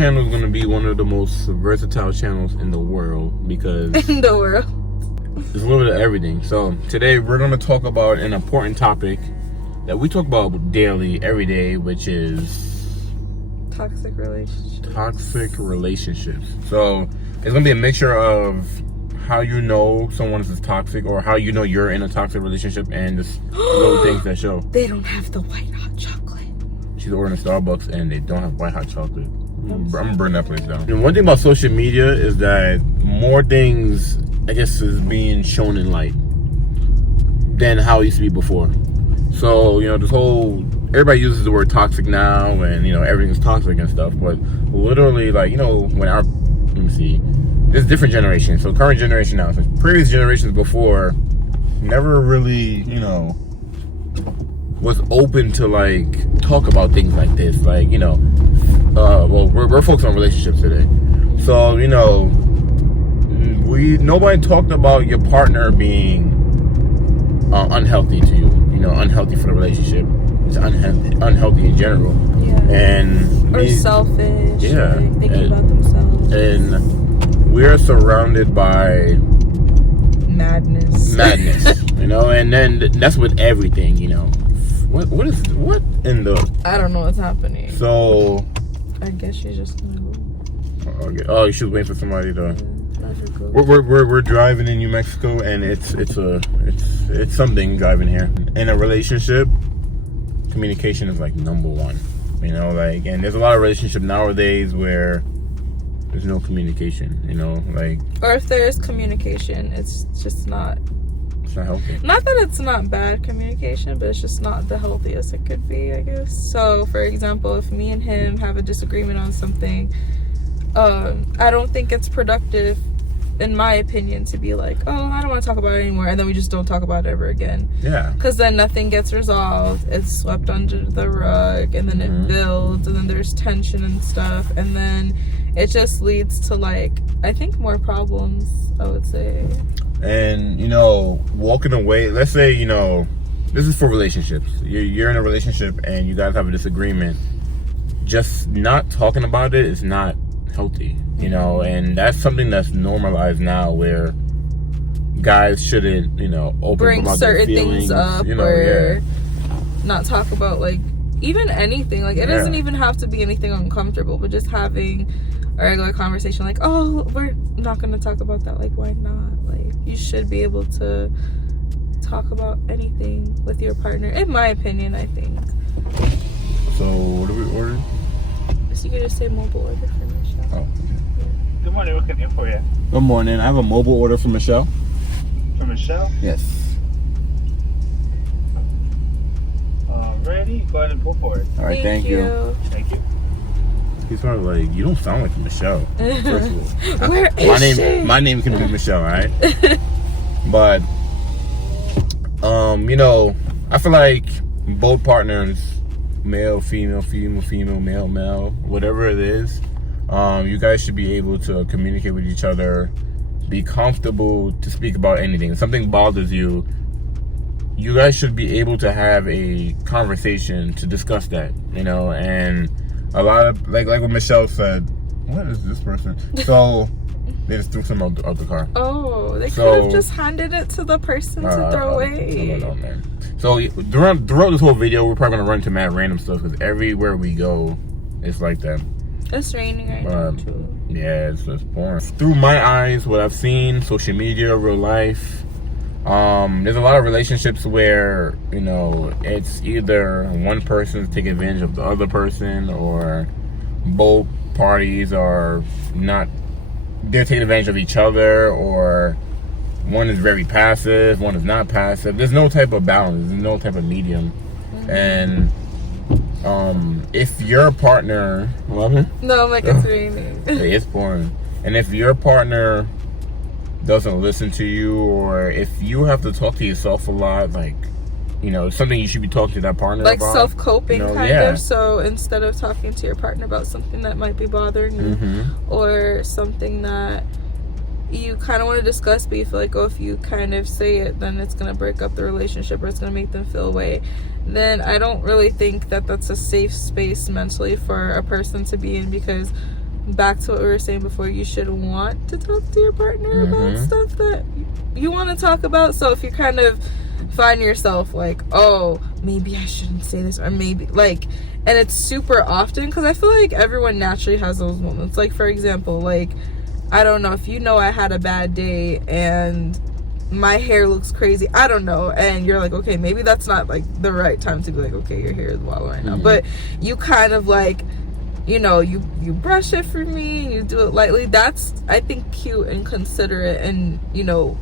channel is going to be one of the most versatile channels in the world because in the world, there's a little bit of everything. So today we're going to talk about an important topic that we talk about daily, every day, which is toxic relationships. Toxic relationships. So it's going to be a mixture of how you know someone is toxic, or how you know you're in a toxic relationship, and just little things that show. They don't have the white hot chocolate. She's ordering Starbucks and they don't have white hot chocolate. I'm gonna burn that place down. And one thing about social media is that more things, I guess, is being shown in light than how it used to be before. So, you know, this whole, everybody uses the word toxic now, and, you know, everything's toxic and stuff, but literally, like, you know, when our, let me see, there's different generations. So current generation now, so previous generations before never really, you know, was open to, like, talk about things like this. Like, you know, well, we're focused on relationships today. So, you know, nobody talked about your partner being unhealthy to you. You know, unhealthy for the relationship. It's unhealthy in general. Yeah. And or selfish. Yeah. Like thinking about themselves. And we're surrounded by madness. You know, and then that's with everything, you know. What in the... I don't know what's happening. So... I guess she's just gonna go. Okay. Oh, she was waiting for somebody to... We're driving in New Mexico, and it's something driving here. In a relationship, communication is like number one. You know, like, and there's a lot of relationships nowadays where there's no communication, you know, like... Or if there is communication, it's just not... It's not healthy. Not that it's not bad communication, but it's just not the healthiest it could be, I guess. So, for example, if me and him have a disagreement on something, I don't think it's productive, in my opinion, to be like, oh, I don't want to talk about it anymore, and then we just don't talk about it ever again. Yeah. Because then nothing gets resolved. It's swept under the rug, and then it builds, and then there's tension and stuff, and then it just leads to, like, I think more problems, I would say. And, you know, walking away, let's say, you know, this is for relationships. You're in a relationship and you guys have a disagreement. Just not talking about it is not healthy, you know, and that's something that's normalized now, where guys shouldn't, you know, bring about certain their feelings, things up, you know, or not talk about, like, even anything. Like, it doesn't even have to be anything uncomfortable, but just having a regular conversation, like, oh, we're not going to talk about that. Like, why not? Like, you should be able to talk about anything with your partner, in my opinion, I think. So, what do we order? So you could just say mobile order for Michelle. Oh, okay. Yeah. Good morning, what can I do for you? Good morning. I have a mobile order for Michelle. For Michelle? Yes. Ready? Go ahead and pull for it. All right, thank you. Thank you. He's probably like, you don't sound like Michelle. First of all, Where is she? My name can be Michelle, all right? But, you know, I feel like both partners, male, female, male, whatever it is, you guys should be able to communicate with each other, be comfortable to speak about anything. If something bothers you, you guys should be able to have a conversation to discuss that, you know. And a lot of, like what Michelle said, what is this person? So they just threw some out the car. Oh, they could have just handed it to the person to throw away. No, man. So throughout this whole video, we're probably gonna run into mad random stuff, because everywhere we go, it's like that. It's raining right now too. Yeah, it's just boring. Through my eyes, what I've seen, social media, real life, there's a lot of relationships where, you know, it's either one person's taking advantage of the other person, or both parties are not, they're taking advantage of each other, or one is very passive, one is not passive. There's no type of balance, there's no type of medium. And if your partner, what happened? No, I'm like, it's raining. It's boring. And if your partner doesn't listen to you, or if you have to talk to yourself a lot, like, you know, something you should be talking to that partner like about. Self-coping, you know, kind of. So instead of talking to your partner about something that might be bothering you, or something that you kind of want to discuss, but you feel like, oh, if you kind of say it, then it's going to break up the relationship, or it's going to make them feel away, then I don't really think that that's a safe space mentally for a person to be in, because back to what we were saying before, you should want to talk to your partner about stuff that you want to talk about. So if you kind of find yourself like, oh, maybe I shouldn't say this, or maybe like, and it's super often, because I feel like everyone naturally has those moments. Like, for example, like, I don't know, if you know I had a bad day and my hair looks crazy, I don't know, and you're like, okay, maybe that's not like the right time to be like, okay, your hair is wild right now, but you kind of like, you know, you brush it for me and you do it lightly. That's, I think, cute and considerate, and, you know,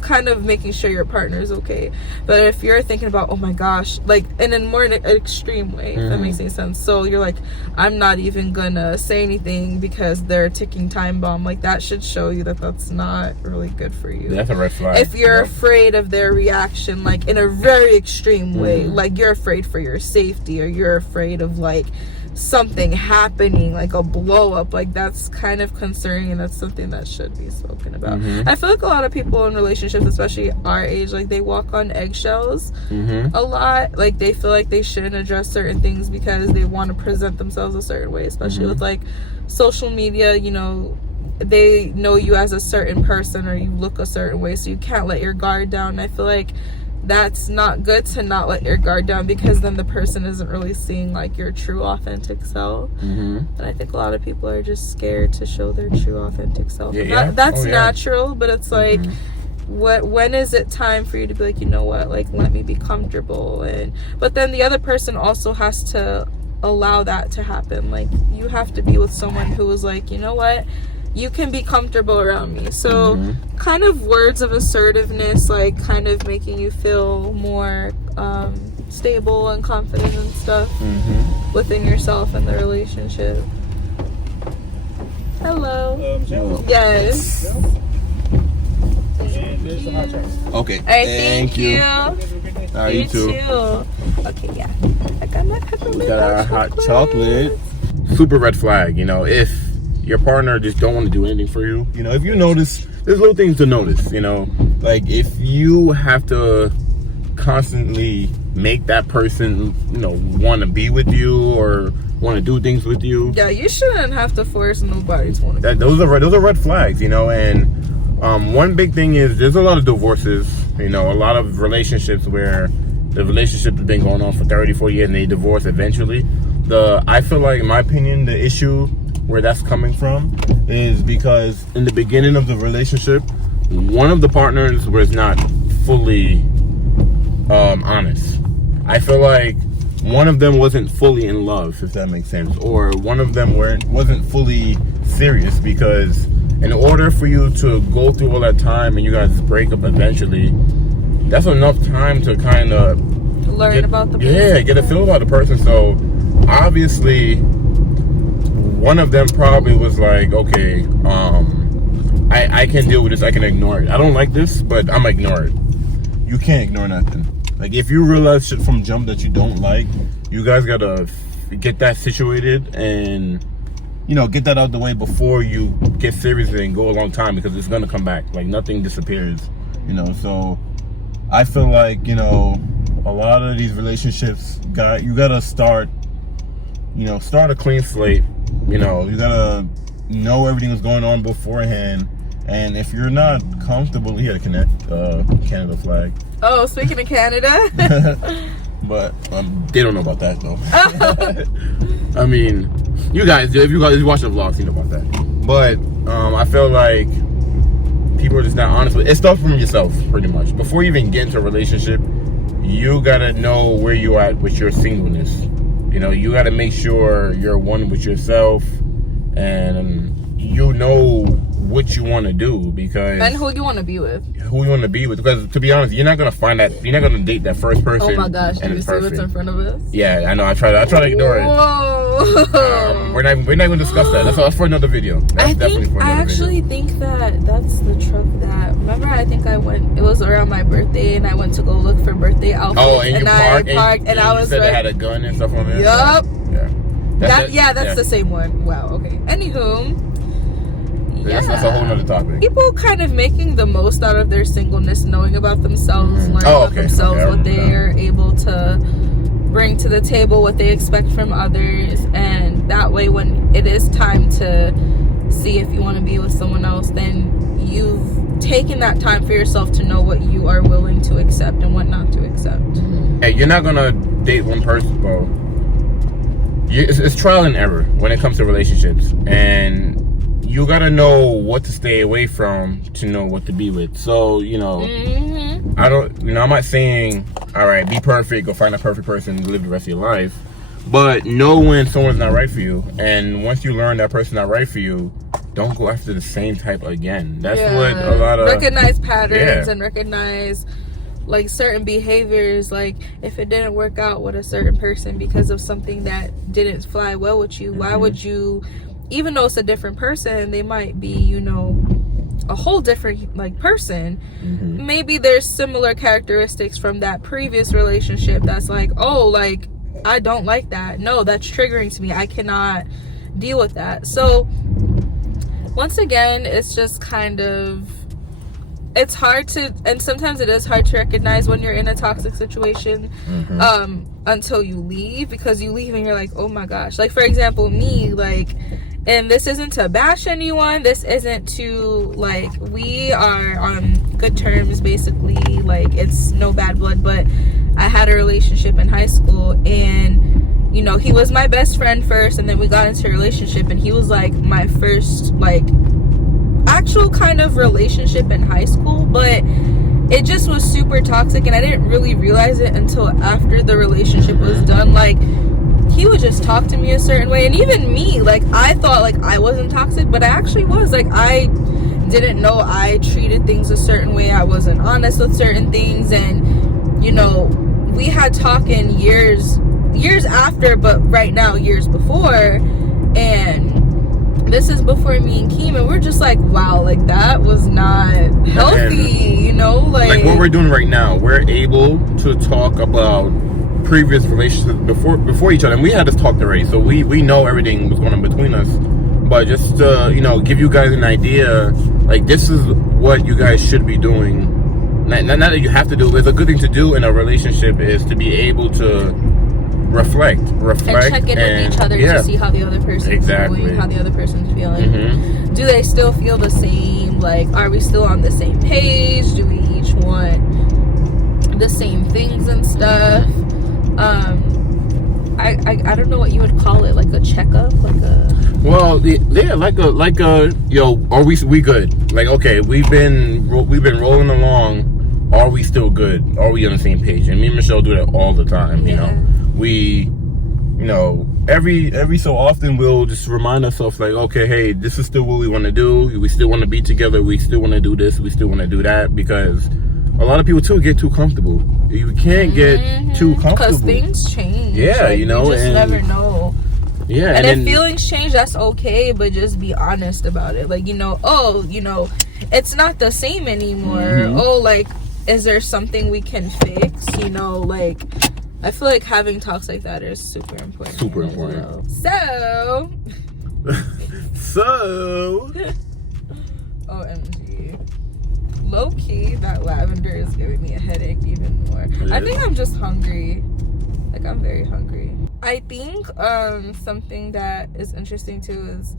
kind of making sure your partner is okay. But if you're thinking about, oh my gosh, like, in a more extreme way, if that makes any sense, so you're like, I'm not even gonna say anything because they're a ticking time bomb, like, that should show you that that's not really good for you. That's a red flag. If you're afraid of their reaction, like, in a very extreme way, like, you're afraid for your safety, or you're afraid of like something happening, like a blow up, like, that's kind of concerning, and that's something that should be spoken about. I feel like a lot of people in relationships, especially our age, like, they walk on eggshells a lot. Like, they feel like they shouldn't address certain things because they want to present themselves a certain way, especially with like social media. You know, they know you as a certain person, or you look a certain way, so you can't let your guard down. I feel like that's not good, to not let your guard down, because then the person isn't really seeing like your true authentic self. And I think a lot of people are just scared to show their true authentic self. That's natural, but it's like, when is it time for you to be like, you know what, like, let me be comfortable? And but then the other person also has to allow that to happen. Like, you have to be with someone who is like, you know what, you can be comfortable around me. So kind of words of assertiveness, like, kind of making you feel more stable and confident and stuff within yourself and the relationship. Hello. Yes. Okay. All right, thank you. You too. Okay, yeah. I got my peppermint. We got our hot chocolate. Super red flag, you know, if your partner just don't want to do anything for you. You know, if you notice, there's little things to notice, you know, like if you have to constantly make that person, you know, want to be with you or want to do things with you. Yeah, you shouldn't have to force nobody to want to. Those are red flags, you know. And one big thing is there's a lot of divorces, you know, a lot of relationships where the relationship has been going on for 30, 40 years and they divorce eventually. I feel like, in my opinion, the issue where that's coming from is because in the beginning of the relationship, one of the partners was not fully honest. I feel like one of them wasn't fully in love, if that makes sense, or one of them wasn't fully serious, because in order for you to go through all that time and you guys break up eventually, that's enough time to kind of learn about the person. Yeah, get a feel about the person. So obviously one of them probably was like, okay, I can deal with this, I can ignore it. I don't like this, but I'm gonna ignore it. You can't ignore nothing. Like, if you realize shit from jump that you don't like, you guys gotta get that situated and, you know, get that out the way before you get serious and go a long time, because it's gonna come back. Like, nothing disappears, you know. So I feel like, you know, a lot of these relationships, you gotta start a clean slate. You know, you gotta know everything that's going on beforehand. And if you're not comfortable, you gotta Canada flag. Oh, speaking of Canada. But they don't know about that though. I mean, you guys, if you watch the vlogs, you know about that. But I feel like people are just not honest with it. It starts from yourself, pretty much. Before you even get into a relationship, you gotta know where you're at with your singleness. You know, you gotta make sure you're one with yourself, and you know what you want to do, because and who you want to be with. Because to be honest, you're not gonna find that. You're not gonna date that first person. Oh my gosh! Did you see what's in front of us? Yeah, I know. I try to ignore it. Whoa! We're not gonna discuss that. That's for another video. I actually think that's the truck that. Remember, I think I went. It was around my birthday, and I went to go look for birthday outfits. Oh, and you parked, and I was said they had a gun and stuff on there. Yup. Yeah. That's the same one. Wow. Okay. Anywho. Yeah. That's a whole nother topic. People kind of making the most out of their singleness, knowing about themselves, learning about themselves, what they are able to bring to the table, what they expect from others, and that way when it is time to see if you want to be with someone else, then you've taken that time for yourself to know what you are willing to accept and what not to accept. Hey, you're not gonna date one person, bro. It's trial and error when it comes to relationships, and you gotta know what to stay away from to know what to be with. So, you know, I'm not saying, all right, be perfect, go find a perfect person and live the rest of your life, but know when someone's not right for you. And once you learn that person's not right for you, don't go after the same type again. That's what a lot of... Recognize patterns and recognize like certain behaviors. Like if it didn't work out with a certain person because of something that didn't fly well with you, why would you, even though it's a different person, they might be, you know, a whole different like person, maybe there's similar characteristics from that previous relationship that's like, oh, like I don't like that, no, that's triggering to me, I cannot deal with that. So once again, it's just kind of, it's hard to, and sometimes it is hard to recognize when you're in a toxic situation until you leave, because you leave and you're like, oh my gosh. Like for example, me, like, and this isn't to bash anyone, this isn't to, like, we are on good terms basically, like it's no bad blood, but I had a relationship in high school, and you know, he was my best friend first, and then we got into a relationship, and he was like my first like actual kind of relationship in high school, but it just was super toxic, and I didn't really realize it until after the relationship was done. Like he would just talk to me a certain way, and even me, like I thought like I wasn't toxic, but I actually was. Like I didn't know I treated things a certain way, I wasn't honest with certain things, and you know, we had talking years after, but right now years before, and this is before me and Keem, and we're just like, wow, like that was not healthy, you know, like what we're doing right now, we're able to talk about previous relationships before each other, and we had this talk already, so we know everything was going on between us, but just to, you know, give you guys an idea, like this is what you guys should be doing. Not that you have to do, it's a good thing to do in a relationship, is to be able to reflect and check in with each other to see how the other person's doing, how the other person's feeling. Do they still feel the same? Like, are we still on the same page? Do we each want the same things and stuff? I don't know what you would call it, like a checkup, like a... Well, yeah, like a yo, are we good? Like, okay, we've been rolling along. Are we still good? Are we on the same page? And me and Michelle do that all the time. You know, we, you know, every so often we'll just remind ourselves, like, okay, hey, this is still what we want to do. We still want to be together. We still want to do this. We still want to do that, because a lot of people too get too comfortable. You can't get too comfortable because things change. Yeah, like, you know, you just never know. Yeah, and if feelings change, that's okay, but just be honest about it. Like, you know, oh, you know, it's not the same anymore. Oh, like, is there something we can fix? You know, like, I feel like having talks like that is super important. Super important. Well. So. OMG. Low key, that lavender is giving me a headache even more. I think I'm just hungry. Like, I'm very hungry. I think something that is interesting too is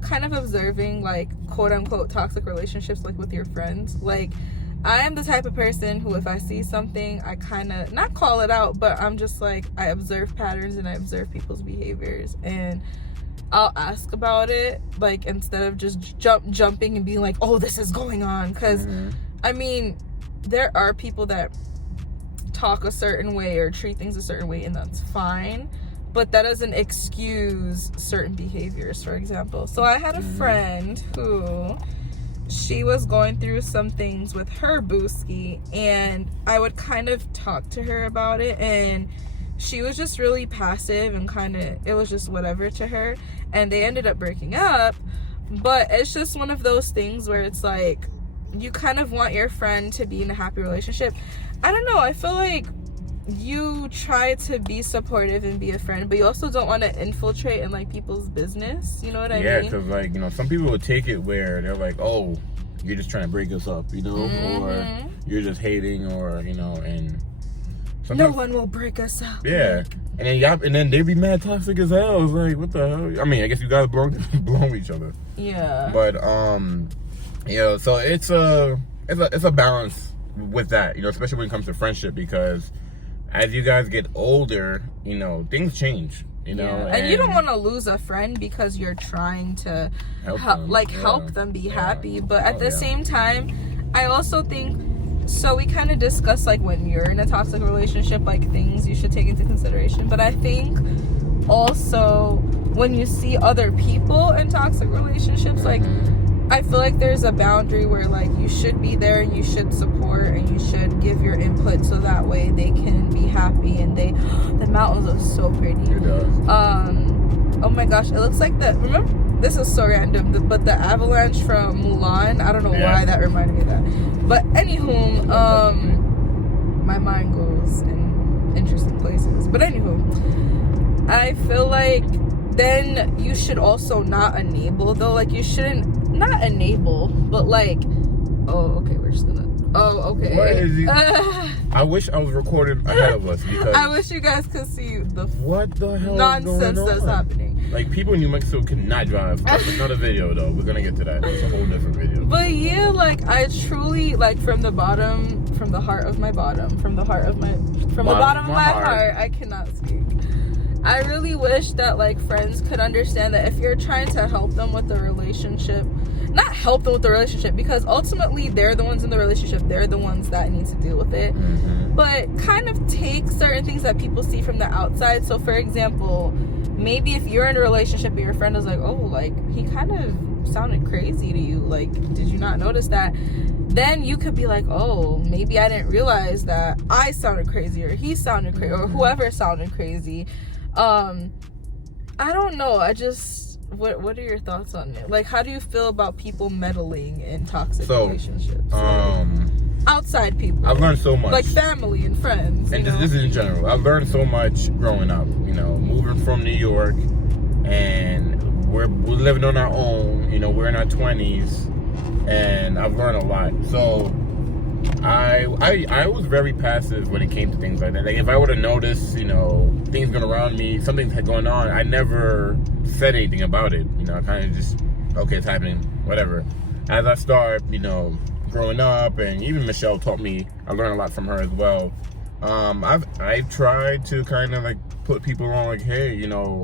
kind of observing, like, quote unquote toxic relationships, like with your friends. Like, I am the type of person who, if I see something, I kind of not call it out, but I'm just like, I observe patterns and I observe people's behaviors, and I'll ask about it, like, instead of just jumping and being like, oh, this is going on. Because I mean, there are people that talk a certain way or treat things a certain way, and that's fine, but that doesn't excuse certain behaviors. For example, so I had a friend who, she was going through some things with her booski, and I would kind of talk to her about it, and she was just really passive and kind of, it was just whatever to her, and they ended up breaking up. But it's just one of those things where it's like, you kind of want your friend to be in a happy relationship. I don't know, I feel like you try to be supportive and be a friend, but you also don't want to infiltrate in, like, people's business, you know what I mean? Yeah, because, like, you know, some people will take it where they're like, oh, you're just trying to break us up, you know, or you're just hating, or, you know, and No one will break us up. Yeah. And then they be mad toxic as hell. It's like, what the hell? I mean, I guess you guys belong to each other. Yeah. But so it's a balance with that, especially when it comes to friendship, because as you guys get older, things change. And you don't want to lose a friend because you're trying to help them be happy. But at the same time, I also think, so we kind of discussed like when you're in a toxic relationship, like things you should take into consideration. But I think also when you see other people in toxic relationships, like I feel like there's a boundary where like you should be there and you should support and you should give your input so that way they can be happy. And the mountains are so pretty. It does. Oh my gosh, it looks like remember, this is so random, but the avalanche from Mulan, I don't know why that reminded me of that. But anywho, my mind goes in interesting places. But anywho, I feel like then you should also not enable, though. Like you shouldn't, not enable, but like, we're just gonna, What is he? I wish I was recording ahead of us, because I wish you guys could see what the hell nonsense is going that's on? happening. Like, people in New Mexico cannot drive. That's another video, though. We're gonna get to that. It's a whole different video. But yeah, like I truly, like from the bottom of my heart, I cannot speak. I really wish that like friends could understand that if you're trying to help them with the relationship, not help them with the relationship, because ultimately they're the ones in the relationship, they're the ones that need to deal with it, but kind of take certain things that people see from the outside. So for example, maybe if you're in a relationship and your friend is like, oh, like he kind of sounded crazy to you, like did you not notice that? Then you could be like, oh, maybe I didn't realize that I sounded crazy, or he sounded crazy, or whoever sounded crazy. I don't know. What are your thoughts on it? Like, how do you feel about people meddling in toxic relationships? Outside people. I've learned so much. Like family and friends. And this is in general. I've learned so much growing up. Moving from New York, and we're living on our own. We're in our 20s, and I've learned a lot. So I was very passive when it came to things like that. Like if I would have noticed, things going around me, something had going on, I never said anything about it. I kind of just, okay, it's happening, whatever. As I start, growing up, and even Michelle taught me, I learned a lot from her as well. I've tried to kind of like put people on, like, hey,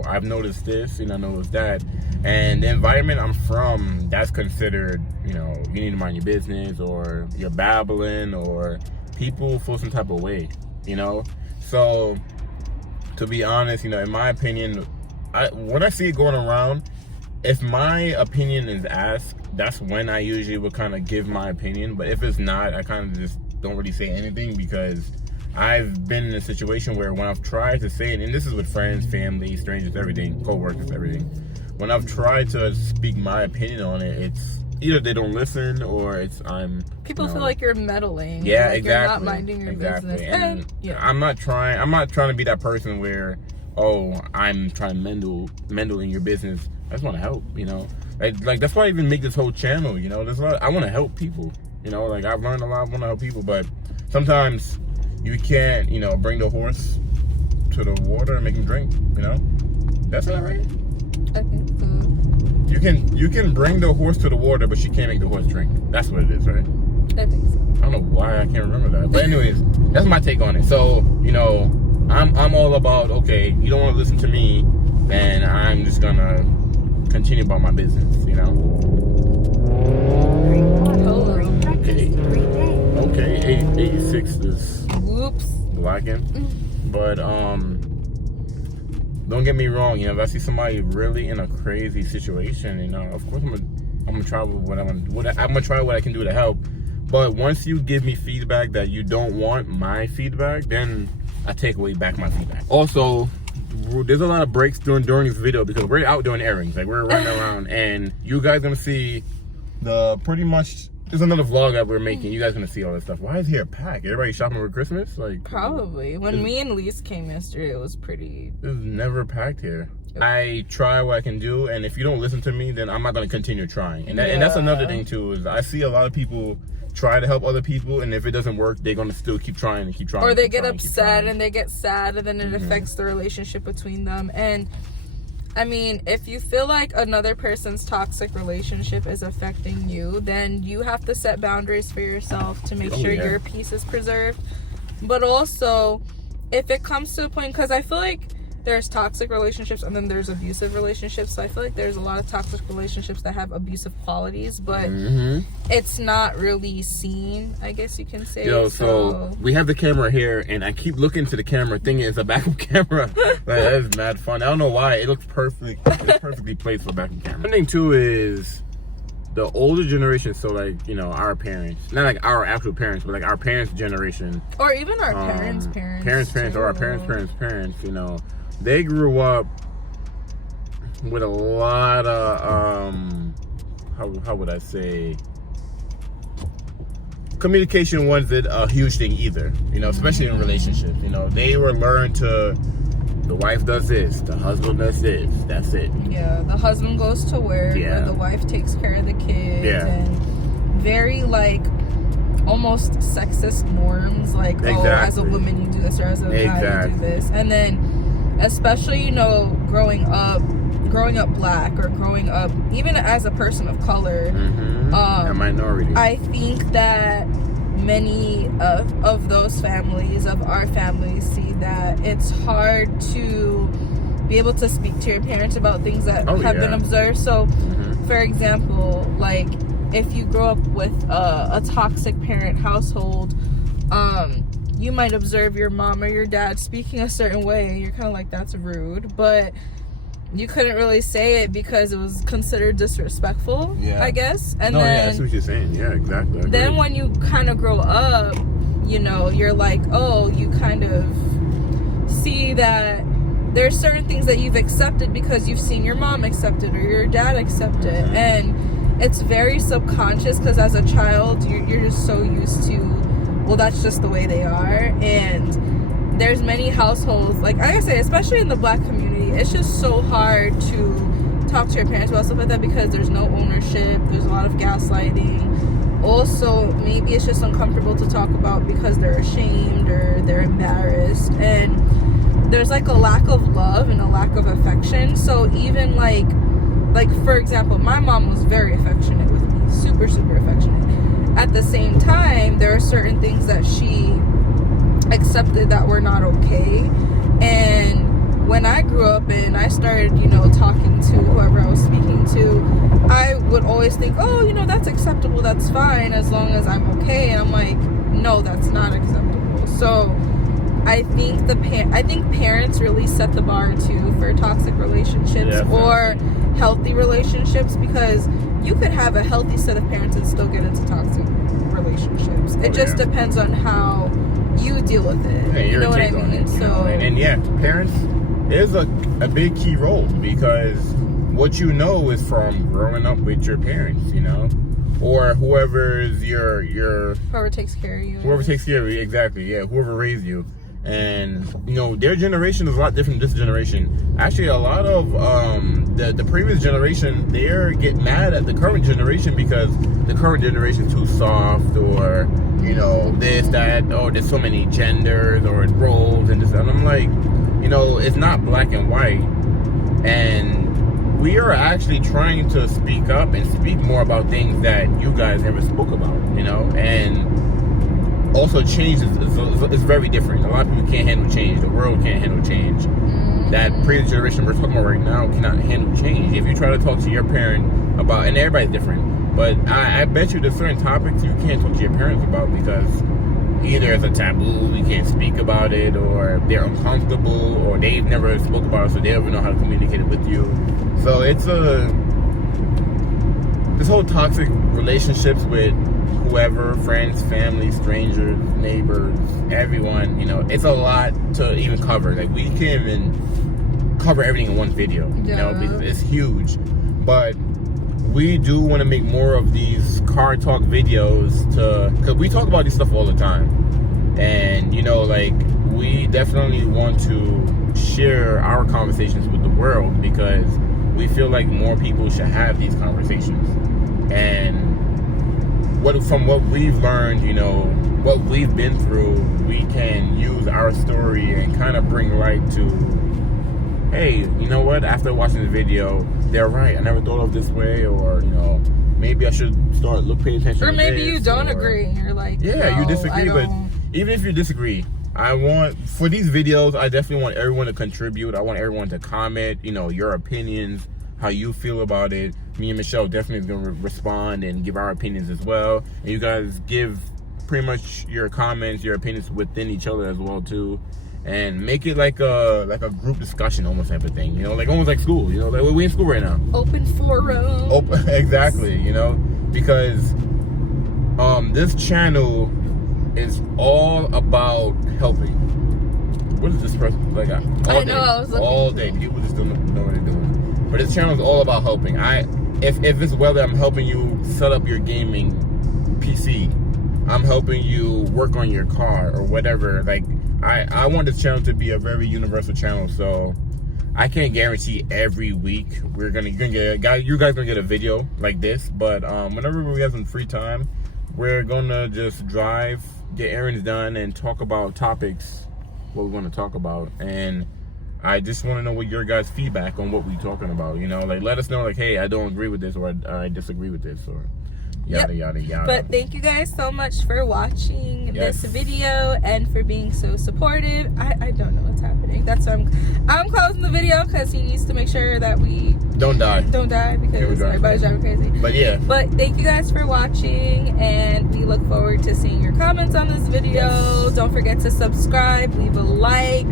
I've noticed this, I noticed that. And the environment I'm from, that's considered, you need to mind your business, or you're babbling, or people feel some type of way, So, to be honest, in my opinion, when I see it going around, if my opinion is asked, that's when I usually would kind of give my opinion. But if it's not, I kind of just don't really say anything, because I've been in a situation where when I've tried to say it, and this is with friends, family, strangers, everything, co-workers, everything. When I've tried to speak my opinion on it, it's either they don't listen, or people feel like you're meddling. Yeah, like exactly. You're not minding your business. And I'm not trying to be that person where, oh, I'm trying to meddle in your business. I just want to help, Like that's why I even make this whole channel, There's a lot, I want to help people, Like I've learned a lot, I want to help people, but sometimes you can't, bring the horse to the water and make him drink, That's not right. I think so. You can bring the horse to the water, but you can't make the horse drink. That's what it is, right? I think so. I don't know why I can't remember that. But anyways, that's my take on it. So, I'm all about, okay, you don't want to listen to me, then I'm just gonna continue about my business, Okay, 86 is blacking. But don't get me wrong, if I see somebody really in a crazy situation, of course I'm gonna try I'm gonna try what I can do to help. But once you give me feedback that you don't want my feedback, then I take away back my feedback. Also, there's a lot of breaks during this video because we're out doing errands. Like we're running around, and you guys gonna see pretty much. There's another vlog that we're making. You guys gonna see all this stuff. Why is here packed? Everybody shopping for Christmas? Like probably. When me and Lise came yesterday, it was pretty. It was never packed here. I try what I can do, and if you don't listen to me, then I'm not going to continue trying. And that's another thing too, is I see a lot of people try to help other people, and if it doesn't work, they're going to still keep trying and keep trying. Or they get upset and they get sad, and then it affects the relationship between them. And I mean, if you feel like another person's toxic relationship is affecting you, then you have to set boundaries for yourself to make sure your peace is preserved. But also, if it comes to a point, because I feel like there's toxic relationships and then there's abusive relationships. So I feel like there's a lot of toxic relationships that have abusive qualities, but it's not really seen, I guess you can say. Yo, so we have the camera here, and I keep looking to the camera thinking it's a backup camera. Like, that is mad fun. I don't know why. It looks perfect. It's perfectly placed for a backup camera. One thing too is the older generation, so like, you know, our parents, not like our actual parents, but like our parents' generation. Or even our parents' parents, or our parents, you know, they grew up with a lot of, how would I say, communication wasn't a huge thing either, you know, especially in relationships. You know, they were learned to, the wife does this, the husband does this, that's it. Yeah, the husband goes to work, or the wife takes care of the kids, and very, like, almost sexist norms, like, oh, as a woman you do this, or as a guy you do this. And then, especially, you know, growing up black, or growing up even as a person of color, a minority, I think that many of those families, of our families, see that it's hard to be able to speak to your parents about things that have been observed. So for example, like, if you grow up with a toxic parent household, you might observe your mom or your dad speaking a certain way, and you're kind of like, that's rude, but you couldn't really say it because it was considered disrespectful, I guess. And then, that's what you're saying. Yeah, exactly. Then when you kind of grow up, you know, you're like, oh, you kind of see that there's certain things that you've accepted because you've seen your mom accept it or your dad accept it. And it's very subconscious, because as a child, you're just so used to, well, that's just the way they are. And there's many households, like I say, especially in the black community, it's just so hard to talk to your parents about stuff like that, because there's no ownership, there's a lot of gaslighting. Also, maybe it's just uncomfortable to talk about because they're ashamed or they're embarrassed, and there's like a lack of love and a lack of affection. So even like for example, my mom was very affectionate with me, super affectionate. At the same time, there are certain things that she accepted that were not okay. And when I grew up and I started, you know, talking to whoever I was speaking to, I would always think, oh, you know, that's acceptable, that's fine, as long as I'm okay. And I'm like, no, that's not acceptable. So I think parents really set the bar too for toxic relationships or healthy relationships, because you could have a healthy set of parents and still get into toxic relationships. It just depends on how you deal with it. Yeah, you know what I mean? So and parents is a big key role, because what you know is from growing up with your parents, you know, or whoever's your whoever takes care of you. Whoever takes care of you, exactly. Yeah, whoever raised you. And you know, their generation is a lot different than this generation. Actually, a lot of the previous generation, they get mad at the current generation because the current generation is too soft, or you know, this, that, or there's so many genders or roles and this. And I'm like, you know, it's not black and white. And we are actually trying to speak up and speak more about things that you guys never spoke about, you know. And also, change is very different. A lot of people can't handle change. The world can't handle change. That previous generation we're talking about right now cannot handle change. If you try to talk to your parent about, and everybody's different, but I bet you there's certain topics you can't talk to your parents about, because either it's a taboo, you can't speak about it, or they're uncomfortable, or they've never spoke about it, so they don't even know how to communicate it with you. So it's this whole toxic relationships with whoever, friends, family, strangers, neighbors, everyone, you know, it's a lot to even cover. Like, we can't even cover everything in one video, you know, because it's huge. But we do want to make more of these car talk videos, because we talk about this stuff all the time. And, you know, like, we definitely want to share our conversations with the world, because we feel like more people should have these conversations. And from what we've learned, you know, what we've been through, we can use our story and kind of bring light to, hey, you know what, after watching the video, they're right, I never thought of this way, or, you know, maybe I should paying attention or to maybe this, you don't agree, and you're like, yeah, no, you disagree. But don't. even if you disagree, I want, for these videos, I definitely want everyone to contribute. I want everyone to comment, you know, your opinions, how you feel about it. Me and Michelle definitely is going to respond and give our opinions as well. And you guys give pretty much your comments, your opinions within each other as well too. And make it like a group discussion almost type of thing, you know, like almost like school, you know, like we in school right now. Open forum. Open, exactly, you know, because this channel is all about helping. What is this person like? I know, I was looking all day. People just don't know what they're doing. But this channel is all about helping. If it's whether I'm helping you set up your gaming PC, I'm helping you work on your car or whatever. Like I want this channel to be a very universal channel. So I can't guarantee every week you guys gonna get a video like this. But whenever we have some free time, we're gonna just drive, get errands done, and talk about topics, what we want to talk about. And I just want to know what your guys' feedback on what we're talking about, you know, like let us know, like, hey, I don't agree with this, or I disagree with this, or yada yada yada. But thank you guys so much for watching this video and for being so supportive. I don't know what's happening. That's why I'm closing the video, because he needs to make sure that we don't die because everybody's driving crazy. But yeah, but thank you guys for watching, and we look forward to seeing your comments on this video. Don't forget to subscribe, leave a like,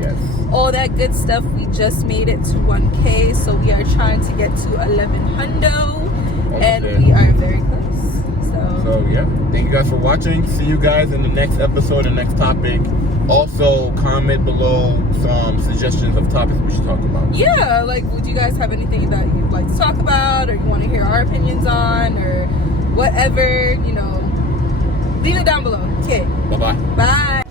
all that good stuff. We just made it to 1K, so we are trying to get to 1100, and we are very close. So yeah, thank you guys for watching. See you guys in the next episode and next topic. Also, comment below some suggestions of topics we should talk about. Yeah, like, would you guys have anything that you'd like to talk about, or you want to hear our opinions on, or whatever, you know, leave it down below. Okay. Bye-bye. Bye.